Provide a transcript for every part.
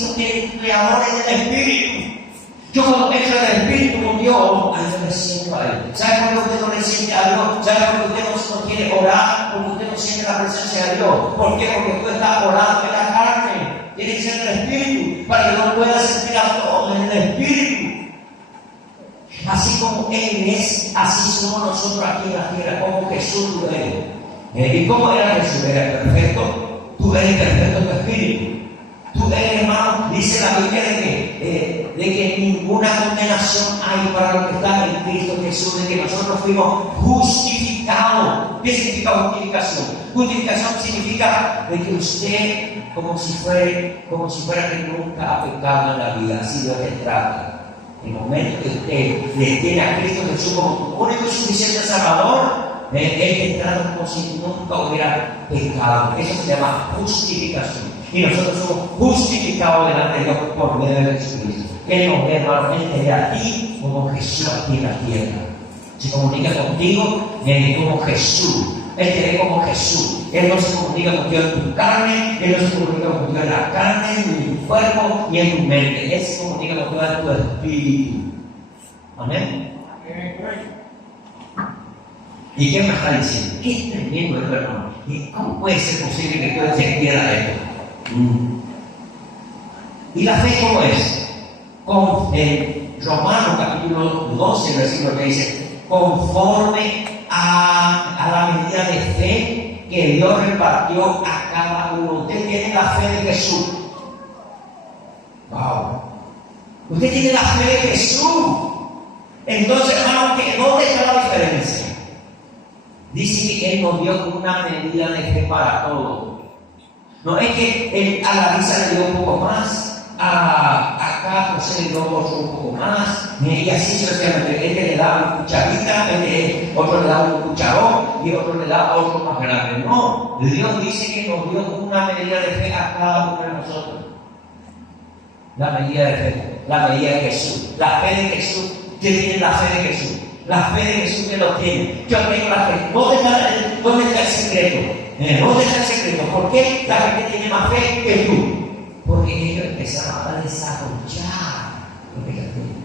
sido creadores del Espíritu. Yo cuando entro en el Espíritu con Dios, ahí yo me siento a Él. ¿Sabe por qué usted no le siente a Dios? ¿Sabe por qué usted no quiere orar? Porque usted no siente la presencia de Dios. ¿Por qué? Porque tú estás orando en la carne. Tiene que ser en el Espíritu, para que no pueda sentir a Dios en el Espíritu. Así como Él es, así somos nosotros aquí en la tierra, como Jesús tú eres. ¿Y cómo era Jesús? ¿Era perfecto? Tú eres perfecto en tu espíritu. Tú eres, hermano, dice la Biblia de que ninguna condenación hay para los que están en Cristo Jesús, de que nosotros fuimos justificados. ¿Qué significa justificación? Justificación significa de que usted, como si fuera que nunca ha pecado en la vida, así Dios te trata. En el momento que usted le tiene a Cristo Jesús como único y suficiente Salvador, Él te trata como si nunca hubiera pecado. Eso se llama justificación. Y nosotros somos justificados delante de Dios por medio de Jesucristo. Él nos ve normalmente a ti como Jesús aquí en la tierra. Se comunica contigo como Jesús. Él te ve como Jesús. Él no se comunica contigo en tu carne, Él no se comunica contigo en la carne, ni en tu cuerpo, ni en tu mente. Él se comunica contigo en tu espíritu. Amén. ¿Y qué me está diciendo? Qué tremendo esto, hermano. ¿Cómo puede ser posible que tú se entienda esto? ¿Y la fe cómo es? Con Romanos capítulo 12, versículo que dice, conforme a la medida de fe que Dios repartió a cada uno. Usted tiene la fe de Jesús. Wow. Usted tiene la fe de Jesús. Entonces, hermano, ¿dónde está la diferencia? Dice que Él nos dio una medida de fe para todos. No es que a la Lisa le dio un poco más, acá José le dio otro un poco más, y así sucesivamente. Este le da una cucharita, otro le da un cucharón y otro le da otro más grande. No, Dios dice que nos dio una medida de fe a cada uno de nosotros. La medida de fe, la medida de Jesús, la fe de Jesús. ¿Quién tiene la fe de Jesús? La fe de Jesús que lo tiene. Yo tengo la fe. ¿Dónde está el secreto? ¿Dónde está el secreto? ¿Por qué la gente tiene más fe que tú? Porque ellos empezaron a desarrollar lo que ellos tienen.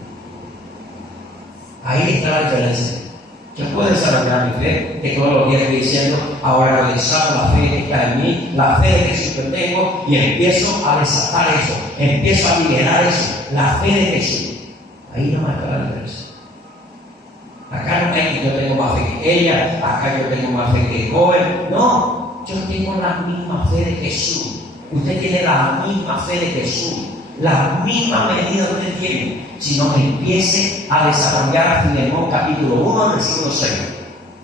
Ahí está la diferencia. Yo puedo desarrollar mi fe, que todos los días estoy diciendo, ahora lo desarrollo la fe que está en mí, la fe de Jesús que tengo, y empiezo a desatar eso, empiezo a liberar eso, la fe de Jesús. Ahí no está la diferencia. Acá no es que yo tengo más fe que ella, acá yo tengo más fe que el joven. No, yo tengo la misma fe de Jesús. Usted tiene la misma fe de Jesús, la misma medida que usted tiene. Si no, empiece a desarrollar Filemón capítulo 1, versículo 6.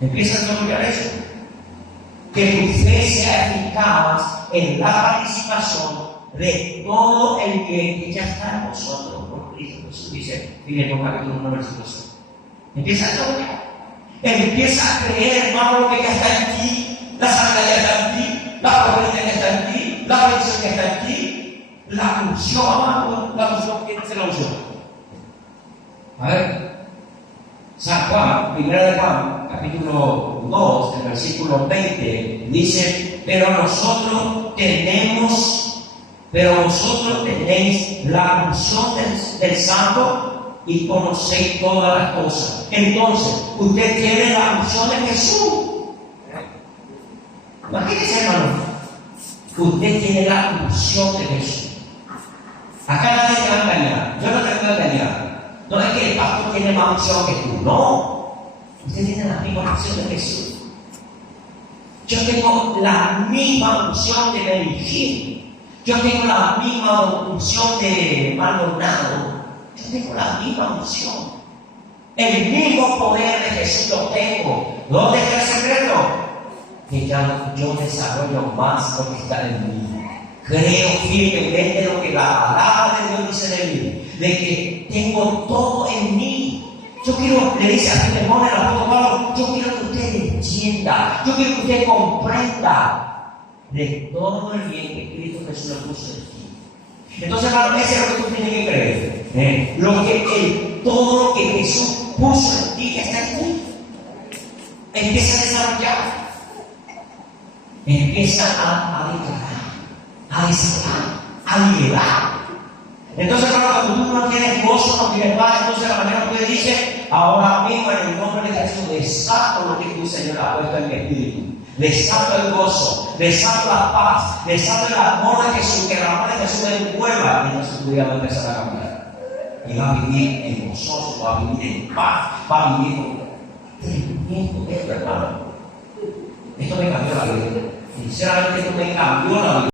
Empieza a desarrollar eso. Que tu fe sea eficaz en la participación de todo el bien que ya está en vosotros por Cristo Jesús. Dice Filemón capítulo 1, versículo 6. Empieza a desarrollar. Empieza a creer, hermano, lo que ya está en ti. La sanidad ya está en ti. La prosperidad ya está en ti. La bendición ya está en ti. La unción, amado. La unción, ¿quién es la unción? A ver. San Juan, primera de Juan, capítulo 2, el versículo 20, dice, pero vosotros tenéis la unción del Santo y conocéis todas las cosas. Entonces, usted tiene la unción de Jesús. Imagínese, hermano, usted tiene la unción de Jesús. Acá nadie te va a engañar. Yo no te voy a engañar. No es que el pastor tiene más unción que tú. No. Usted tiene la misma unción de Jesús. Yo tengo la misma unción de Benigín. Yo tengo la misma unción de Maldonado. Yo tengo la misma unción. El mismo poder de Jesús lo tengo. ¿Dónde está el secreto? Que ya yo desarrollo más lo que está en mí. Creo firmemente lo que la palabra de Dios dice de mí, de que tengo todo en mí. Yo quiero, le dice a Filemón el apóstol Pablo, yo quiero que usted entienda, yo quiero que usted comprenda de todo el bien que Cristo Jesús le puso en ti. Entonces, hermano, eso es lo que tú tienes que creer. Todo lo que Jesús puso en ti, que está en ti, empieza a desarrollar, empieza a declarar, a desatar, a liberar. Entonces, cuando tú no tienes gozo, no tienes paz, entonces la manera que dice, ahora mismo en el nombre de Jesús, desato lo que tu Señor ha puesto en mi espíritu. Desato el gozo, desato la paz, desato el amor de Jesús, que el amor de Jesús me envuelva. Y entonces tu vida va a empezar a cambiar. Y va a vivir en gozoso, va a vivir en paz, va a vivir con tremendo esto, hermano. Esto me cambió la vida. Sinceramente, esto me cambió la vida.